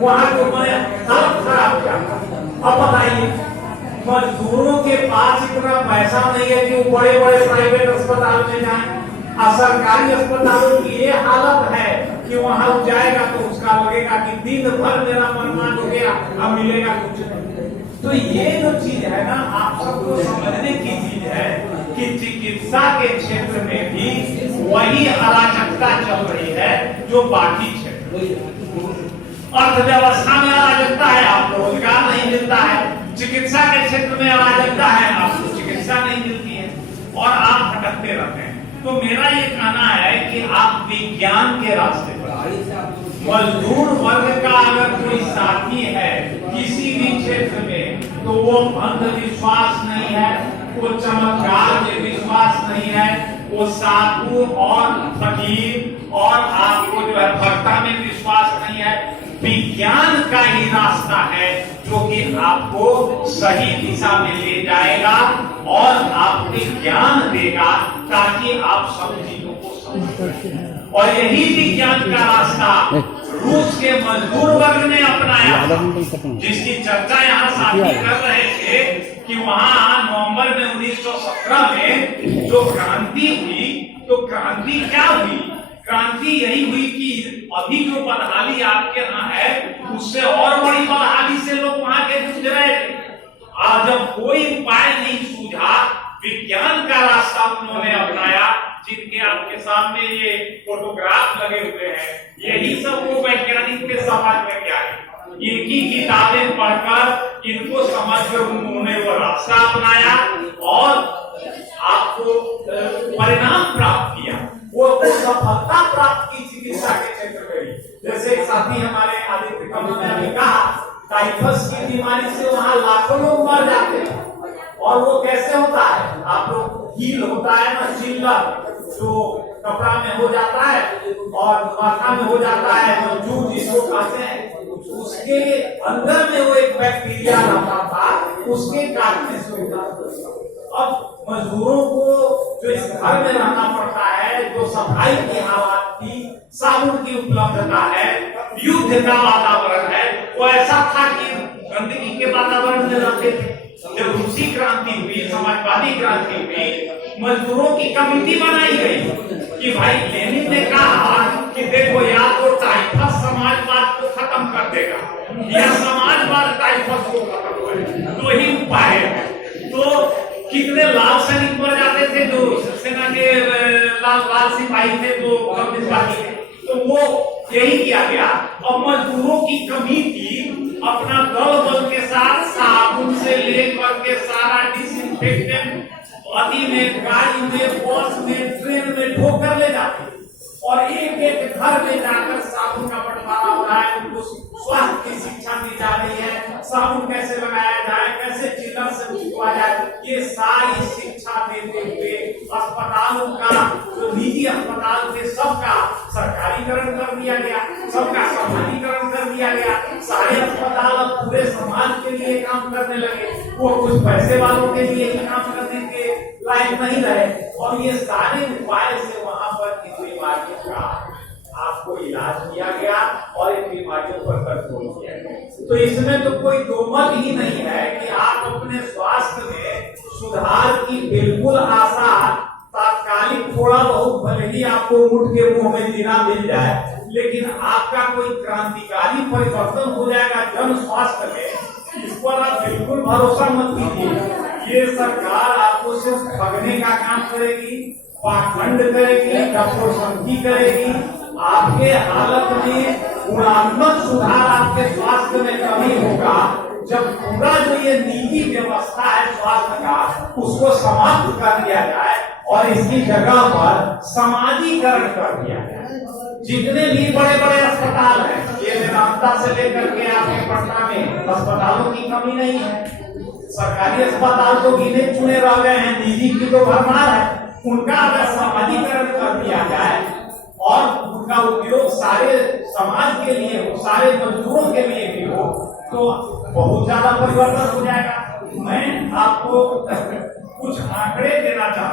वहां को मैंने हालत खराब किया। अब बताइए, मजदूरों के पास इतना पैसा नहीं है कि वो बड़े बड़े प्राइवेट अस्पताल में जाए। और सरकारी अस्पतालों की ये हालत है कि वहां जाएगा तो उसका लगेगा कि दिन भर मेरा बर्बाद हो गया, अब मिलेगा कुछ नहीं। तो ये जो चीज है ना, आप सबको समझने की चीज है कि चिकित्सा के क्षेत्र में भी वही अराजकता चल रही है जो बाकी क्षेत्र। अर्थव्यवस्था में अराजकता है, आपको रोजगार नहीं मिलता है। चिकित्सा के क्षेत्र में अराजकता है, आपको चिकित्सा नहीं मिलती है और आप भटकते रहते हैं। तो मेरा ये कहना है कि आप विज्ञान के रास्ते पर, मजदूर वर्ग का अगर कोई साथी है किसी भी क्षेत्र में, तो वो अंधविश्वास नहीं है, वो चमत्कार में विश्वास नहीं है, वो साधु और फकीर और आपको जो है भक्ता में विश्वास नहीं है। विज्ञान का ही रास्ता है जो कि आपको सही दिशा में ले जाएगा और आपको ज्ञान देगा ताकि आप सब चीजों को समझ सकें। और यही विज्ञान का रास्ता रूस के मजदूर वर्ग ने अपनाया, जिसकी चर्चा यहाँ साथी कर रहे थे कि वहाँ नवंबर में 1917 में जो क्रांति हुई, तो क्रांति क्या हुई? क्रांति यही हुई कि अभी जो बदहाली आपके यहाँ है उससे और बड़ी बदहाली से लोग वहां के जूझ रहे थे। आज जब कोई उपाय नहीं सूझा, विज्ञान का रास्ता उन्होंने अपनाया। जिनके आपके सामने ये फोटोग्राफ लगे हुए हैं, यही सब वो वैज्ञानिक के समाज में क्या है, इनकी किताबें पढ़कर इनको समझकर उन्होंने वो रास्ता अपनाया और आपको परिणाम प्राप्त किया, वो सफलता प्राप्त की चिकित्सा के क्षेत्र में। जैसे एक साथी हमारे आदित्य कमल ने कहा, टाइफस की बीमारी से वहां लाखों लोग मर जाते हैं। और वो कैसे होता है? आप लोग हील होता है ना, चिल्लर जो कपड़ा में हो जाता है और माथा में हो जाता है, जो जूट जिसको कहते हैं, उसके अंदर में वो एक बैक्टीरिया रहता था, उसके काटने से होता था। अब मजदूरों को जो इस घर में रहना पड़ता है, जो सफाई की हालात थी, साबुन की उपलब्धता है, युद्ध का वातावरण है, वो ऐसा था कि गंदगी के वातावरण में रहते थे। जब रूसी क्रांति हुई, समाजवादी क्रांति हुई, मजदूरों की कमेटी बनाई गई कि भाई लेनिन ने कहा कि देखो, या तो टाइफस समाजवाद को खत्म कर देगा या समाजवाद टाइफस को खत्म करेगा, दो ही उपाय है। तो कितने लाल सैनिक मर जाते थे जो सेना के लाल सिपाही थे, जो कम्युनिस्ट थे, तो वो यही किया गया। और मजदूरों की कमेटी अपना दल के साथ साबुन से लेकर के सारा डिसइंफेक्टेंट अति में, गाड़ी में, बस में, ट्रेन में ढोकर ले जाते और एक एक घर में जाकर साबुन का बंटवारा हो रहा है, उनको स्वास्थ्य की शिक्षा दी जा रही है, साबुन कैसे लगाया जाए, कैसे चिल्लर से छुपा जाए, ये सारी शिक्षा देते हुए अस्पतालों का, जो निजी अस्पताल थे, सबका सरकारीकरण कर दिया गया, सबका सामान्यकरण कर दिया गया। सारे अस्पताल अब पूरे समाज के लिए काम करने लगे, वो कुछ पैसे वालों के लिए ही काम करने के लायक नहीं रहे। और ये सारे उपाय से वहां पर इन बीमारियों का आपको इलाज किया गया और इन बीमारियों पर कंट्रोल किया गया। तो इसमें तो कोई दो मत ही नहीं है कि आप अपने स्वास्थ्य में सुधार की बिल्कुल आशा तात्कालिक थोड़ा बहुत भले ही आपको उठ के मुंह में जीना मिल जाए, लेकिन आपका कोई क्रांतिकारी परिवर्तन हो जाएगा जन स्वास्थ्य में, इस पर आप बिल्कुल भरोसा मत कीजिए। ये सरकार आपको सिर्फ ठगने का काम करेगी, पाखंड करेगी, कपोषंती करेगी। आपके हालत में गुणात्मक सुधार, आपके स्वास्थ्य में कमी होगा जब पूरा जो ये निजी व्यवस्था है स्वास्थ्य का, उसको समाप्त कर दिया जाए और इसकी जगह पर समाजीकरण कर दिया जाए। जितने भी बड़े बड़े अस्पताल हैं, ये वेदांता से लेकर के आपके पटना में अस्पतालों की कमी नहीं है। सरकारी अस्पताल तो गिने चुने रह गए हैं, निजी की तो भरमार है। उनका अगर समाजीकरण कर दिया जाए और उनका उपयोग सारे समाज के लिए हो, सारे मजदूरों के लिए भी हो, तो बहुत ज्यादा परिवर्तन हो जाएगा। मैं आपको कुछ आंकड़े देना चाहता हूँ।